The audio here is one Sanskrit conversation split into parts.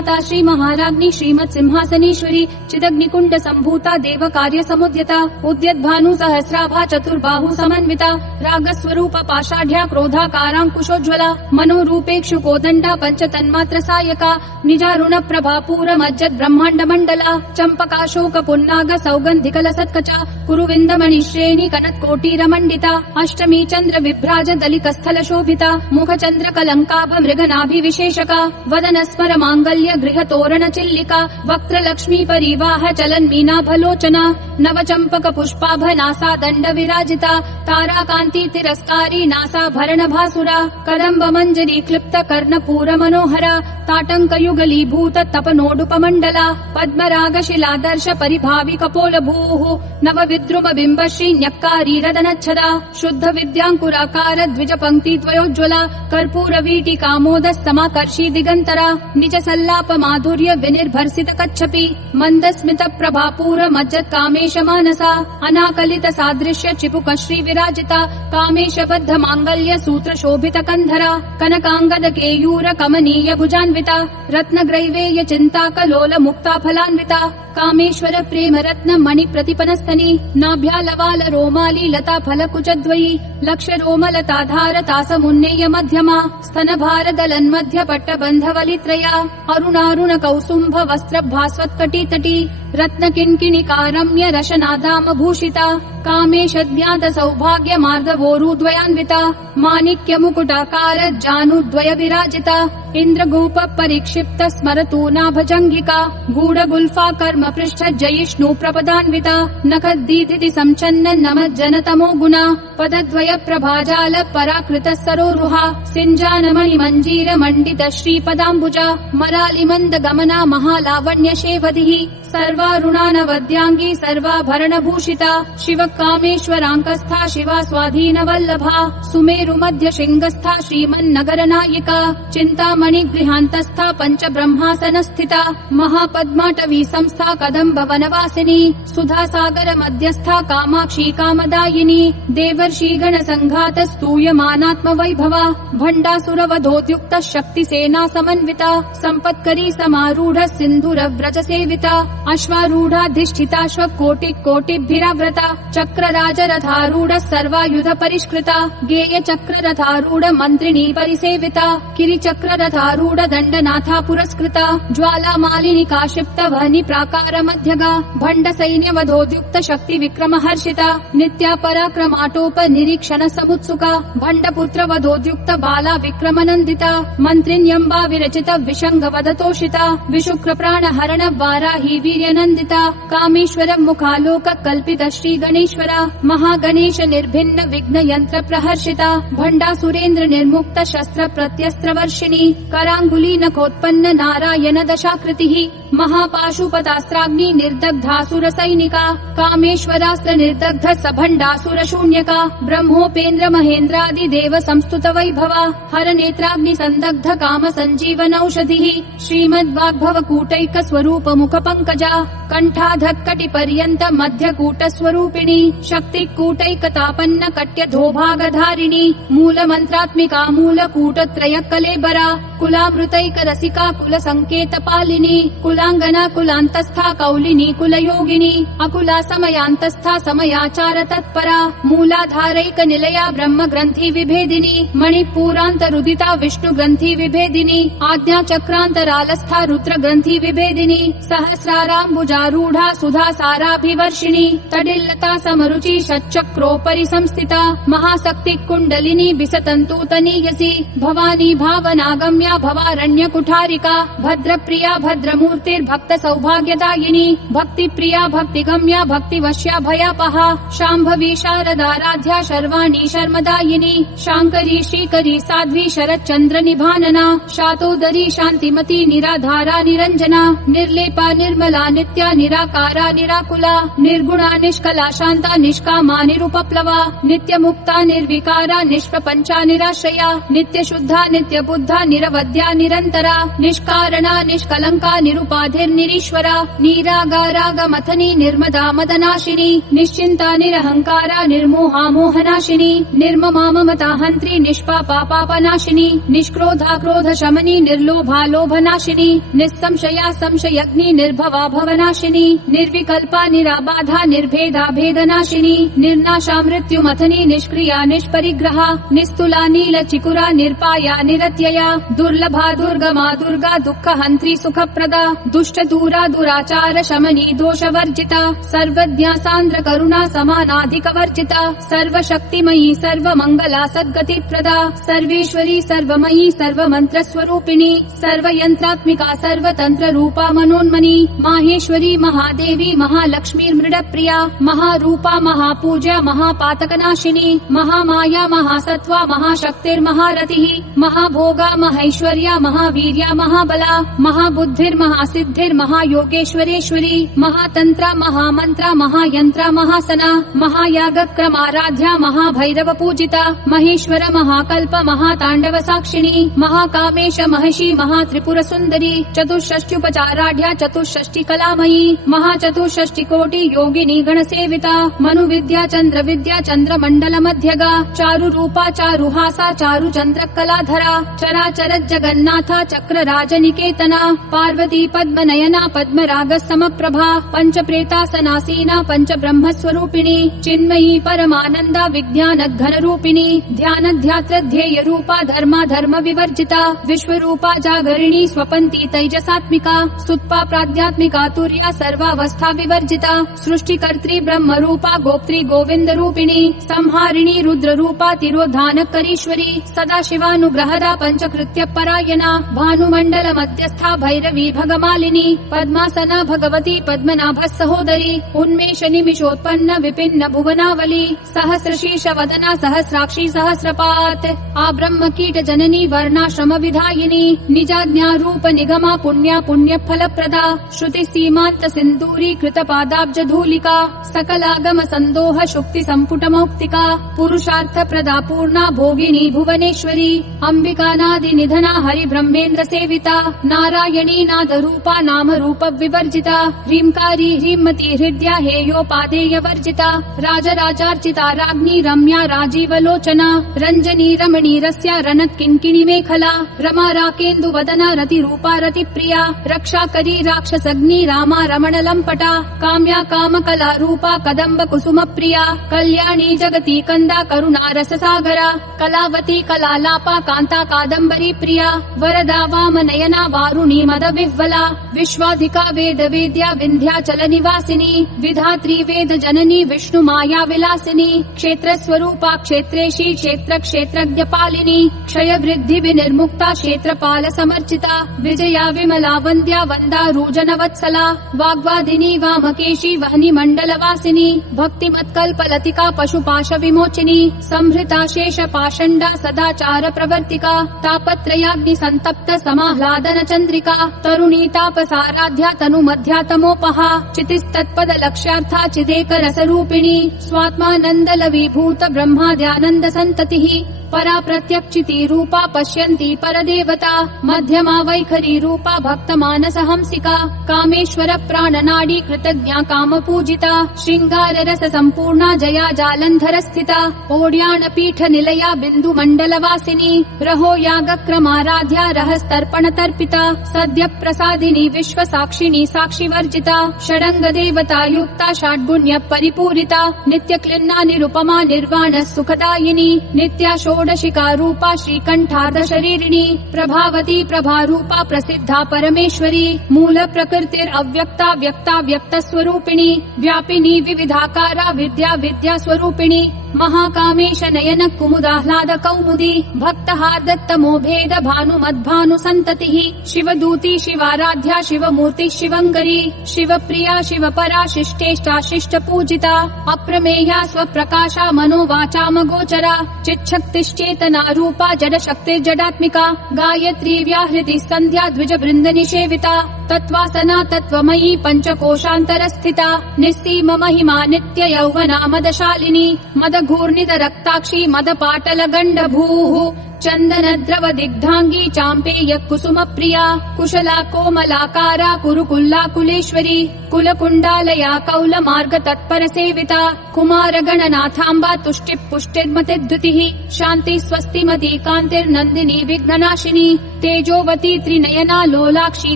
श्रीमाता श्री महाराज्ञी श्रीमत् सिंहासनेश्वरी चिदग्निकुंड संभूता देव कार्य समुद्यता उद्यद्भानु सहस्राभा चतुर्बाहु समन्विता रागस्वरूप पाषाढ्या क्रोधाकारांकुशोज्ज्वला मनोरूपेक्षु कोदंडा पंच तन्मात्र सायका निजारुण प्रभापूर मज्जद ब्रह्मांड मंडला चंपकाशोक पुन्नाग सौगंधिकल सत्कचा कुरुविंदमणि श्रेणी कनत कोटीर मंडिता अष्टमी चंद्र विभ्राज दलिकस्थल शोभिता मुख चंद्र कलंकाभ मृगनाभि विशेषका वदन स्मर मांगल्य गृह तोरण चिल्लिका वक्त्र लक्ष्मी परिवाह चलन मीनाभलोचना नव चंपक पुष्पाभ नासा दंड विराजिता तारा कांति तिरस्कारी नासा भरण भासुरा कदम्ब मंजरी क्लिप्त कर्णपूर मनोहरा ताटंक युगलीभूत तपनोडुपमंडला पद्मराग शिलादर्श परिभावि कपोल भूः नव विद्रुम बिंब श्री न्यक्कारी रदनच्छदा शुद्ध विद्यांकुराकार द्विज पंक्ति द्वयोज्ज्वला कर्पूर वीटिकामोद समाकर्षी दिगंतरा निज सल्लाप माधुर्य विनिर्भर्सित कच्छपि मंद स्मित प्रभापूर मज्जत कामेश मानसा अनाकलित सादृश्य चिपुक श्री विराजिता कामेश बद्ध मांगल्य सूत्र शोभित कंधरा कनकांगद केयूर कमनीय भुजान्विता रत्न ग्रैवेय चिंता कलोल मुक्ता फलान्विता कामेश्वर प्रेम रत्न मणि प्रतिपनस्तनी नाभ्या लवाल रोमाली लता फल कुचद्वयी लक्ष रोमलताधार तासमुन्नेय मध्यमा स्तन भार दलन मध्य पट्ट बंधवलित्रया अरुणारुण कौसुंभ वस्त्र भास्वत्कटी तटी रत्न किंकिणिकारम्य रशनादाम भूषिता कामेश ज्ञात सौभाग्य मार्दवोरुद्वयान्विता माणिक्य मुकुटाकार जानुद्वय विराजिता इंद्रगोप परिक्षिप्त स्मरतु नाभजंगिका गूढ़ गुल्फा कर्म पृष्ठ जयिष्णु प्रपदान्विता नखद्दीधिति संचन्न नम जनतमो गुणा पदद्वय प्रभाजाल पराकृत सरोरुहा सिंजानमणि मंजीर मंडित श्रीपदाम्बुजा मरालि मंद गमना महालावण्य शेवधिः सर्वारुणानवद्यांगी सर्वाभरण भूषिता शिव कामेश्वरांकस्था शिवा स्वाधीन वल्लभा सुमेरु मध्य शृंगस्था श्रीमन्नगर नायिका चिंतामणि गृहांतस्था पंच ब्रह्मासन स्थिता महापद्माटवी संस्था कदम्ब वनवासिनी सुधा सागर मध्यस्था कामाक्षी कामदायिनी देवर्षि गण संघात स्तूयमानात्म वैभवा भंडासुर वधोद्युक्त शक्ति सेना समन्विता संपत्करी समारूढ़ सिंधुर व्रज सेविता अश्वारूढ़ाधिष्ठिताश्व कोटि कोटिभिराव्रता चक्र राजरथारूढ़ सर्वायुध परिष्कृता गेय चक्र रथारूढ़ मंत्रिणी परिसेविता किरि चक्र रथारूढ़ दंडनाथा पुरस्कृता ज्वाला मालिनी काशिप्त वहनी प्राकार मध्यगा भंड सैन्य वधोद्युक्त शक्ति विक्रम हर्षिता नित्या पराक्रमाटोप निरीक्षण समुत्सुका भंड पुत्र वधोद्युक्त बाला विक्रमनंदिता मंत्रिण्यंबा विरचित विशंग वदतोषिता विशुक्र प्राण हरण वाराही वीर्यनंदिता कामेश्वर मुखालोक कल्पित श्री गणेश्वरा महागणेश निर्भिन्न विघ्न यंत्र प्रहर्षिता भंडा सुरेंद्र निर्मुक्त शस्त्र प्रत्यस्त्र वर्षिणी करांगुली नखोत्पन्न नारायण दशाकृतिः महापाशुपतास्त्राग्नि निर्दग्धासुर सैनिका कामेश्वरास्त्र निर्दग्ध सभंडासुर शून्यका ब्रह्मोपेन्द्र महेन्द्रादि देव संस्तुत वैभवा हर नेत्राग्नि संदग्ध काम संजीवन औषधिः श्रीमद्वाग्भव कूटैक स्वरूप मुख पंकजा कंठाधक्कटि पर्यंत मध्य कूट स्वरूपिणी शक्ति कूटैकतापन्न कट्य धोभागधारिणी मूल मंत्रात्मिका मूल कूट त्रय कलेबरा कुलामृतैक रसिका कुल संकेत पालिनी कुलांगना कुलांतस्था कौलिनी कुल योगिनी अकुला समयांतस्था समयाचार तत्परा मूलाधारैक निलया ब्रह्म ग्रंथि विभेदिनी मणिपूरांत रुदिता विष्णु ग्रंथि विभेदिनी आज्ञा चक्रांतरालस्था रुद्र ग्रंथि विभेदिनी सहस्राराम्बुजारूढ़ा सुधा साराभिवर्षिणी तडिल्लता समरुचि षट्चक्रोपरि संस्थिता महाशक्ति कुंडलिनी बिसतंतूतनीयसी भवानी भावनागम्या भवारण्य कुठारिका भद्र प्रिया भद्रमूर्तिर्भक्त सौभाग्यदायिनी भक्ति प्रिया भक्तिगम्या भक्तिवश्या भयापहा शाम्भवी शारदाराध्या शर्वाणी शर्मदायिनी शांकरी श्रीकरी साध्वी शरच्चंद्र निभानना शातोदरी शांतिमती निराधारा निरंजना निर्लेपा निर्मला नित्या निराकारा निराकुला निर्गुणा निष्कला शांता निष्कामा निरुपप्लवा नित्य मुक्ता निर्विकारा निष्प्रपंचा निराश्रया नित्य शुद्धा नित्य बुद्धा निरवध्या निरंतरा निष्कारणा निष्कलंका निरुपा निर्व्यापाधिर्निरीश्वरा निरागारागमथनी निर्मदा मदनाशिनी निश्चिन्ता निरहंकारा निर्मोहा मोहनाशिनी निर्ममा ममता हन्त्री निष्पापा पापनाशिनी निष्क्रोधा क्रोध शमनी निर्लोभा लोभनाशिनी निस्संशया संशयग्नि निर्भवा भवनाशिनी निर्विकल्पा निराबाधा निर्भेदा भेदनाशिनी निर्नाशा मृत्युमथनी निष्क्रिया निष्परिग्रहा निस्तुला नीलचिकुरा निर्पाया निरत्यया दुर्लभा दुर्गमा दुर्गा दुःखहन्त्री सुखप्रदा दुष्टदूरा दुराचार शमनी दोषवर्जिता सर्वज्ञा सान्द्र करुणा समानाधिकवर्जिता सर्वशक्तिमयी सर्वमङ्गला सद्गतिप्रदा सर्वेश्वरी सर्वमयी सर्वमन्त्रस्वरूपिणी सर्वयन्त्रात्मिका सर्वतन्त्ररूपा मनोन्मनी माहेश्वरी महादेवी महालक्ष्मीर्मृडप्रिया महारूपा महापूज्या महापातकनाशिनी महामाया महासत्त्वा महाशक्तिर्महारतिः महाभोगा महैश्वर्या महावीर्या महाबला महाबुद्धिर्महासिद्धिर्महायोगेश्वरेश्वरी महातन्त्रा महामन्त्रा महायन्त्रा महासना महायागक्रमाराध्या महाभैरवपूजिता महेश्वर महाकल्प महाताण्डव साक्षिणी महाकामेश महर्षि महात्रिपुरसुन्दरी चतुष्षष्ट्युपचाराढ्या चतुष्षष्टि कलामयी महाचतुष्षष्टिकोटि योगिनी गणसेविता मनुविद्या चन्द्रविद्या चन्द्रमण्डलमध्यगा चारुरूपा चारुहासा चारुचन्द्रकलाधरा चराचर जगन्नाथा चक्रराजनिकेतना पार्वती पद्मनयना पद्मरागसमप्रभा पञ्चप्रेतासनासीना पञ्चब्रह्मस्वरूपिणी चिन्मयी परमानन्दा विज्ञानघनरूपिणी ध्यानध्यात्रध्येयरूपा धर्मा धर्म विवर्जिता विश्वरूपा जागरिणी स्वपन्ती तैजसात्मिका सुत्पा प्राध्यात्मिका तुर्या सर्वावस्था विवर्जिता सृष्टिकर्त्री ब्रह्मरूपा गोप्त्री गोविन्दरूपिणी संहारिणी रुद्ररूपा तिरोधानकरीश्वरी सदाशिवानुग्रहदा पञ्चकृत्य परायणा भानुमण्डल मध्यस्था भैरवी भगमालिनी पद्मासना भगवती पद्मनाभ सहोदरी उन्मेष निमिषोत्पन्न विपिन्न भुवनावली सहस्रशीर्ष वदना सहस्राक्षी सहस्रपात आब्रह्म कीट जननी वर्णाश्रम विधायिनी निजाज्ञारूप निगमा पुण्या पुण्य फलप्रदा श्रुति सीमांत सिंदूरी कृत पादाब्ज धूलिका सकलागम संदोह शुक्ति संपुट मौक्तिका पुरुषार्थ प्रदा पूर्णा भोगिनी भुवनेश्वरी अंबिका नादि निधना हरि ब्रह्मेन्द्र सेविता नारायणी नाद रूपा नाम रूप विवर्जिता ह्रींकारी ह्रीमती हृदया हेयोपादेय वर्जिता राजराजार्चिता राज्ञी रम्या राजीवलोचना रंजनी रमणी रस्या रनत किंकिणी मेखला रमा राकेन्दु वदना रति रूपा रति प्रिया रक्षाकरी राक्षसग्नि रामा रमण लंपटा काम्या काम कला रूपा कदम्ब कुसुम प्रिया कल्याणी जगती कंदा करुणा रस सागरा कलावती कलालापा कांता कादम्बरी प्रिया वरदा वाम नयना वारुणी मद विह्वला विश्वाधिका वेद वेद्या विंध्याचल निवासिनी विधात्री वेद जननी विष्णु माया विलासिनी क्षेत्र स्वरूपा क्षेत्रेशी क्षेत्र क्षेत्रज्ञ पालिनी क्षय वृद्धि विनिर्मुक्ता क्षेत्रपाल समर्चिता विजया विमला वन्द्या वंदा रूजन वत्सला वाग्वादिनी वामकेशी वहनी मंडल वासिनी भक्तिमत्कल्प लतिका पशुपाश विमोचिनी संहृता शेष पाषण्डा सदाचार प्रवर्तिका तापत्रयाग्नि संतप्त समाह्लादन चंद्रिका तरुणी तापसाराध्या तनु मध्यातमोपहा चितिस्तत्पद लक्ष्यार्था चिदेक रसरूपिणी स्वात्मानंद लवीभूत ब्रह्माद्यानंद संततिः परा प्रत्यक्षिती रूपा पश्यन्ती परदेवता मध्यमा वैखरी रूपा भक्त मानस हंसिका कामेश्वर प्राणनाडी कृतज्ञा काम पूजिता श्रृंगार रस संपूर्णा जया जालंधर स्थिता ओड्यान पीठ निलया बिंदु मंडल वासिनी रहो याग क्रमाराध्या रहस्तर्पण तर्पिता सद्य प्रसादिनी विश्व साक्षिणी साक्षी वर्जिता षडंग देवता युक्ता षड्गुण्य परिपूरिता नित्य क्लिन्ना निरुपमा निर्वाण सुखदायिनी नित्या षोडशिका रूपा श्रीकंठार्ध शरीरिणी प्रभावती प्रभारूपा प्रसिद्धा परमेश्वरी मूल प्रकृतिर अव्यक्ता व्यक्ता व्यक्त स्वरूपिणी व्यापिनी विविधाकारा विद्या विद्या स्वरूपिणी महाकामेश नयन कुमुदाह्लाद कौमुदी भक्तहार्दत्तमो भेद भानुमद्भानु संततिः शिवदूती शिवाराध्या शिवमूर्ति शिवंगरी शिवप्रिया शिवपरा शिष्टेष्टा शिष्ट पूजिता अप्रमेया स्वप्रकाशा मनोवाचामगोचरा चिच्छक्तिश्चेतना रूपा जड शक्तिर्जडात्मिका गायत्री व्याहृति संध्या द्विज वृंद निषेविता तत्वासना तत्वमयी पंचकोशांतर स्थिता निस्सीम महिमा नित्य यौवना मदशालिनी मदघूर्णित रक्ताक्षी मदपाटल गंड भूः चन्दनद्रव दिग्धाङ्गी चाम्पेय कुसुम प्रिया कुशला कोमलाकारा कुरुकुल्लाकुलेश्वरी कुलकुण्डालया कौलमार्ग तत्पर सेविता कुमारगणनाथाम्बा तुष्टिः पुष्टिर्मतिद्युतिः शान्ति स्वस्तिमती कान्तिर्नन्दिनी विघ्ननाशिनी तेजोवती त्रिनयना लोलाक्षी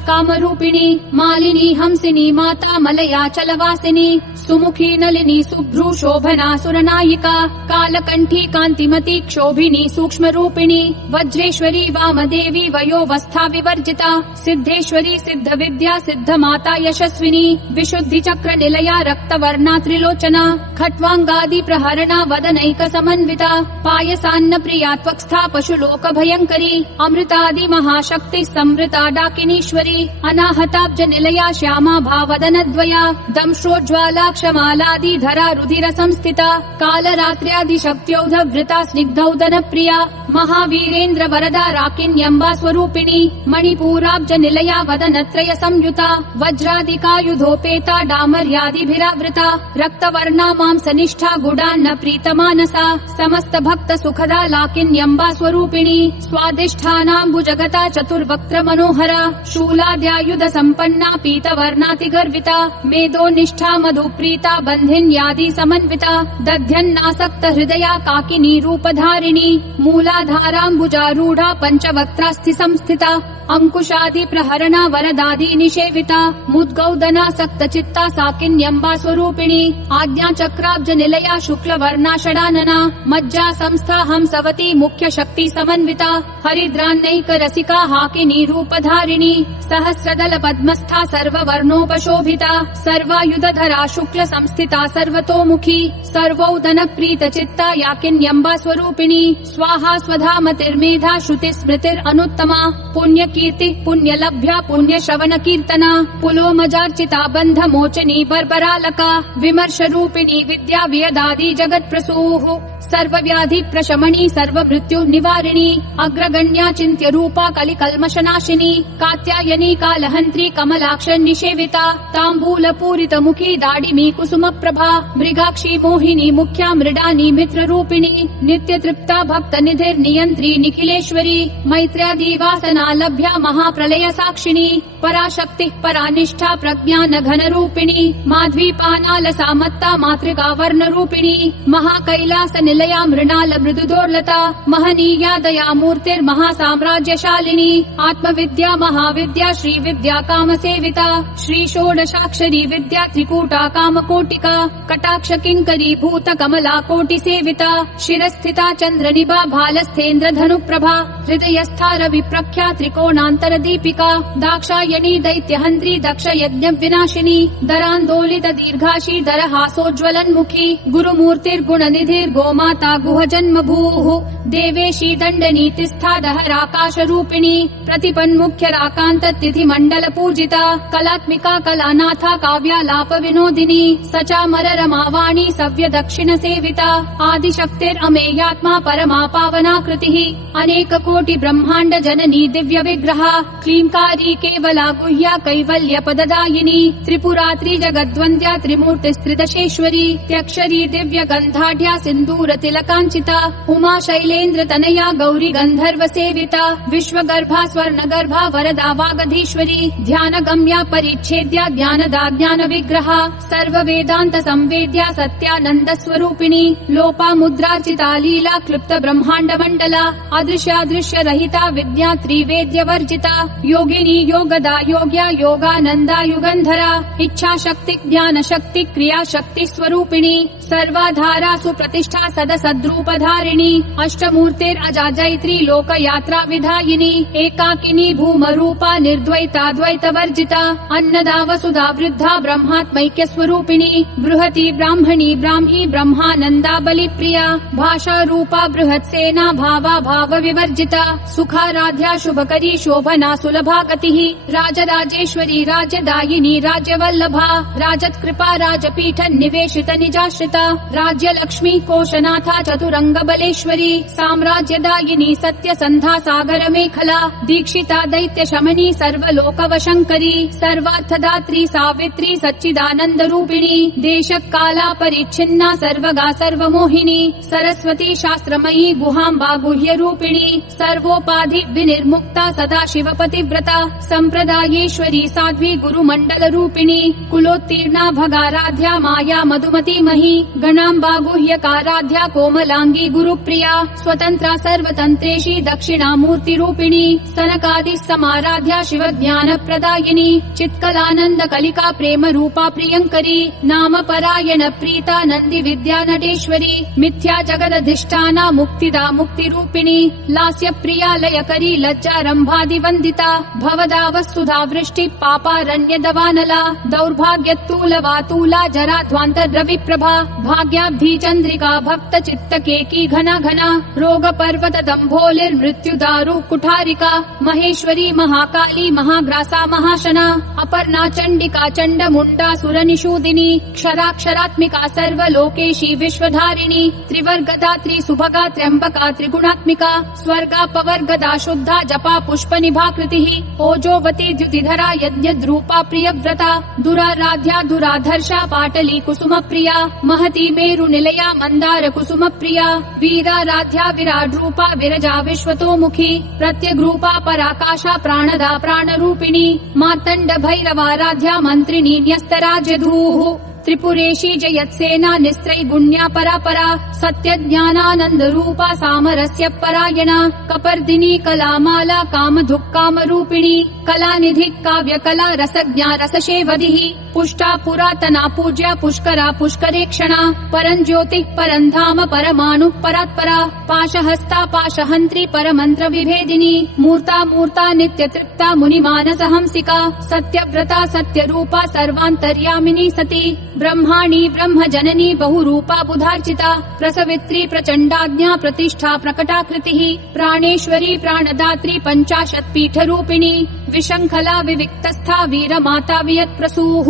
कामरूपिणी मालिनी हंसिनी माता मलयाचलवासिनी सुमुखी नलिनी शुभ्रू शोभना सुरनायिका कालकण्ठी कान्तिमती क्षोभिनी सूक्ष्मरूपिणी वज्रेश्वरी वामदेवी वयोवस्था विवर्जिता सिद्धेश्वरी सिद्धविद्या सिद्धमाता यशस्विनी विशुद्धि चक्र निलया रक्तवर्णा त्रिलोचना खट्वाङ्गादि प्रहरणा वदनैक समन्विता पायसान्न प्रिया त्वक्स्था पशुलोक भयङ्करी अमृतादि महाशक्ति संवृता डाकिनीश्वरी अनाहताब्ज निलया श्यामा भावदनद्वया दंश्रोज्ज्वाला क्षमालादि धरा रुधिर संस्थिता कालरात्र्यादि शक्त्योधवृता स्निग्धौदन प्रिया महावीरेन्द्र वरदा राकिन्यम्बा स्वरूपिणी मणिपूराब्ज निलया वदनत्रय संयुता वज्रादिकायुधोपेता डामर्यादिभिरावृता रक्तवर्णा मांसनिष्ठा गुडान्न प्रीतमानसा समस्त भक्त सुखदा लाकिन्यम्बा स्वरूपिणी स्वादिष्ठानाम्बुजगता चतुर्वक्त्र मनोहरा शूलाद्यायुध संपन्ना पीतवर्णातिगर्विता मेदोनिष्ठा मधुप्रीता बन्धिन्यादि समन्विता दध्यन्नासक्त हृदया काकिनी रूपधारिणी मूलाधाराम्बुजारूढा पञ्चवक्त्रास्थि संस्थिता अंकुशादि प्रहरणा वरदादि निषेविता मुद्गौदनासक्त चित्ता साकिन्यम्बा स्वरूपिणी आज्ञा चक्राब्ज निलया शुक्ल वर्णा षडानना मज्जा संस्था हंसवती मुख्य शक्ति समन्विता हरिद्रान्नैक रसिका हाकिनी रूपधारिणी सहस्रदल पद्मस्था सर्ववर्णोपशोभिता सर्वायुधधरा शुक्ल संस्थिता सर्वतोमुखी सर्वौदन प्रीत चित्ता याकिन्यम्बा स्वरूपिणी स्वाहा स्वधा मतिर्मेधा श्रुति स्मृतिरनुत्तमा पुण्य कीर्ति पुण्यलभ्या पुण्य श्रवण कीर्तना पुलोमजार्चिता बंध मोचनी बर्बरालका विमर्श रूपिणी विद्या वियदादि जगत प्रसूः सर्वव्याधि प्रशमनी सर्व मृत्यु निवारिणी अग्रगण्या चिन्त्य रूपा कलिकल्मषनाशिनी कात्यायनी कालहन्त्री कमलाक्ष निषेविता ताम्बूल पूरित मुखी दाडिमी कुसुम प्रभा मृगाक्षी मोहिनी मुख्या मृडानी मित्र रूपिणी नित्य तृप्ता भक्त निधिर्नियन्त्री निखिलेश्वरी मैत्र्यादिवासना लभ्या महाप्रलय साक्षिणी पराशक्ति परानिष्ठा प्रज्ञान घन रूपिणी माध्वीपानाल सामत्ता मातृका वर्ण रूपिणी महाकैलास निलया मृणाल मृदुदोर्लता महनीया दया मूर्तिर्महासाम्राज्यशालिनी आत्मविद्या महाविद्या श्री विद्या काम सेविता श्री षोडशाक्षरी विद्या त्रिकूटा काम कोटिका कटाक्ष किंकरी भूत कमला कोटि सेविता शिरस्थिता चंद्र निभा भालस्थेन्द्र धनु प्रभा हृदयस्था रवि प्रख्या त्रिकोणांतर दीपिका दाक्षायणी दैत्यहंत्री दक्ष यज्ञ विनाशिनी दरांदोलित दीर्घाशी दरहासोज्ज्वलन्मुखी गुरुमूर्तिर्गुण निधिर् गोमाता गुह जन्म भूः देवेशी दण्डनीतिस्था दहराकाश रूपिणी प्रतिपन्मुख्य राकांत तिथि मंडल पूजिता कलात्मिका कलानाथा काव्यालाप विनोदिनी सचामर रमावाणी सव्य दक्षिण सेविता आदिशक्तिरमेयात्मा परमा पावना कृतिः अनेक कोटि ब्रह्मांड जननी दिव्य विग्रहा क्लींकारी केवला गुह्या कैवल्य पददायिनी त्रिपुरात्रि जगद्वन्द्या त्रिमूर्तिस्त्रिदशेश्वरी त्यक्षरी दिव्य गंधाढ्या सिंदूर तिलकांचिता उमा शैलेन्द्र तनया गौरी गंधर्व सेविता विश्वगर्भा स्वर्णगर्भा वरदा वागधीश्वरी ध्यान गम्या परिच्छेद्या ज्ञानदा ज्ञान विग्रहा सर्व वेदांत संवेद्या सत्यानंद स्वरूपिणी लोपा मुद्राचिता लीला क्लुप्त ब्रह्मांड मंडला अदृश्यादृश्य रहिता विद्या त्रिवेद्य वर्जिता योगिनी योगदा योग्या योगानंदा युगंधरा इच्छा शक्ति ज्ञान शक्ति क्रिया शक्ति स्वरूपिणी सर्वाधारा सुप्रतिष्ठा सदसद्रूपधारिणी अष्टमूर्तिरजाजैत्री लोक यात्रा विधायिनी एकाकिनी भूमरूपा निर्द्वैता द्वैत वर्जिता अन्नदा वसुधा वृद्धा ब्रह्मात्मैक्य स्वरूपिणी बृहती ब्राह्मणी ब्राह्मी ब्रह्मानंदा बलिप्रिया भाषा रूपा बृहत्सेना भावा भाव विवर्जिता सुखाराध्या शुभकरी शोभना सुलभा गतिः राजराजेश्वरी राजदायिनी राज्यवल्लभा राजत्कृपा राजपीठ निवेशित निजाश्रिता राज्यलक्ष्मी कोशनाथा चतुरंगबलेश्वरी साम्राज्यदायिनी सत्यसन्धा सागरमेखला दीक्षिता दैत्यशमनी सर्वलोकवशङ्करी सर्वार्थदात्री सावित्री सच्चिदानन्दरूपिणी देशकाला परिच्छिन्ना सर्वगा सर्वमोहिनी सरस्वती शास्त्रमयी गुहाम्बा गुह्यरूपिणी सर्वोपाधि विनिर्मुक्ता सदा शिवपतिव्रता सम्प्रदायेश्वरी साध्वी गुरुमण्डलरूपिणी कुलोत्तीर्णा भगाराध्या माया मधुमती मही गणाम्बा गुह्यकाराध्या कोमलांगी गुरुप्रिया स्वतन्त्रा सर्वतन्त्रेशी दक्षिणामूर्तिरूपिणी सनकादि समाराध्या शिवज्ञानप्रदायिनी चित्कलानन्द कलिका प्रेम रूपा प्रियङ्करी नाम परायण प्रीता नन्दी विद्या नटेश्वरी मिथ्या जगदधिष्ठाना मुक्तिदा मुक्तिरूपिणी लास्य प्रिया लयकरी लज्जारम्भादिवन्दिता भवदा वस्तुधा वृष्टि पापारण्यदवानला दौर्भाग्यत्तूलवातूला जरा ध्वान्तद्रविप्रभा भाग्याब्धि चन्द्रिका भक्त चित्तकेकी घना घना रोग पर्वत दम्भोलिर्मृत्युदारु कुठारिका महेश्वरी महाकाली महाग्रासा महाशना अपर्णा चण्डिका चण्डमुण्डा सुरनिषूदिनी क्षराक्षरात्मिका सर्वलोकेशी विश्वधारिणी त्रिवर्गदात्री सुभगा त्र्यम्बका त्रिगुणात्मिका स्वर्गा पवर्गदा शुद्धा जपा पुष्पनिभाकृतिः ओजोवती द्युतिधरा यज्ञद्रूपा प्रियव्रता दुराराध्या दुराधर्षा पाटली कुसुमप्रिया महती मेरुनिलया मन्दार कुसुमप्रिया वीराराध्या विराड्रूपा विरजा विश्वतोमुखी प्रत्यग्रूपा पराकाशा प्राणदा प्राणरूपिणी मार्तण्ड भैरवाराध्या मन्त्रिणी न्यस्तराजधूः त्रिपुरेशी जयत्सेना निस्त्रैगुण्या परापरा सत्यज्ञानानन्द रूपा सामरस्य परायणा कपर्दिनी कलामाला कामधुक्कामरूपिणी कलानिधि काव्यकला रसज्ञा रसशेवधिः पुष्टा पुरातना पूज्या पुष्करा पुष्करेक्षणा परञ्ज्योतिः परन्धाम परमाणु परात्परा पाशहस्ता पाशहन्त्री परमन्त्र विभेदिनी मूर्ता मूर्ता नित्यतृप्ता मुनिमानसहंसिका सत्यव्रता सत्यरूपा सर्वान्तर्यामिनी सती ब्रह्माणी ब्रह्मजननी बहुरूपा बुधार्चिता प्रसवित्री प्रचण्डाज्ञा प्रतिष्ठा प्रकटाकृतिः प्राणेश्वरी प्राणदात्री पञ्चाशत्पीठरूपिणी विशङ्खला विविक्तस्था वीरमाता वियत्प्रसूः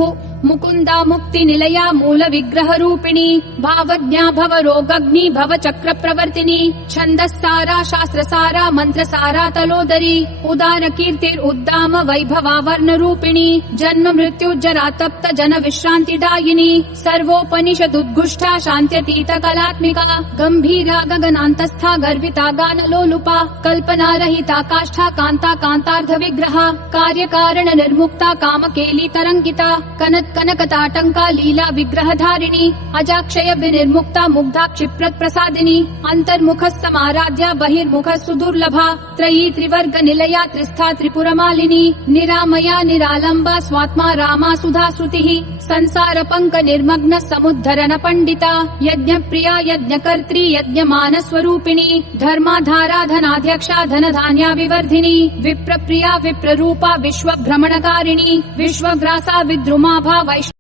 मुकुन्दा मुक्तिनिलया मूलविग्रहरूपिणी भावज्ञा भवरोगग्नि भवचक्रप्रवर्तिनी छन्दस्सारा शास्त्रसारा मन्त्रसारा तलोदरी उदारकीर्तिरुद्दाम वैभवा वर्णरूपिणी जन्म मृत्युजरा तप्त जन विश्रान्तिदायिनी सर्वोपनिषदुद्घुष्टा शान्त्यतीत कलात्मिका गम्भीरा गगनान्तस्था गर्विता गानलोलुपा कल्पनारहिता काष्ठा कान्ता कान्तार्धविग्रहा कार्यकारण निर्मुक्ता कामकेली तरङ्गिता कनकताटंका लीला विग्रहधारिणी अजाक्षय विनिर्मुक्ता मुग्धा क्षिप्रत प्रसादिनी अंतर्मुख समाराध्या बहिर्मुख सुदुर्लभा त्रयी त्रिवर्ग निलया त्रिस्था त्रिपुरमालिनी निरामया निरालंबा स्वात्मा रामा सुधा श्रुतिः संसार पंक निर्मग्न समुद्धरण पंडिता यज्ञ प्रिया यज्ञकर्त्री यज्ञमान स्वरूपिणी धर्माधारा धनाध्यक्षा धनधान्या विवर्धिनी विप्रप्रिया विप्ररूपा विश्व भ्रमणकारिणी विश्वग्रासा विद्रुमाभा वैष्णव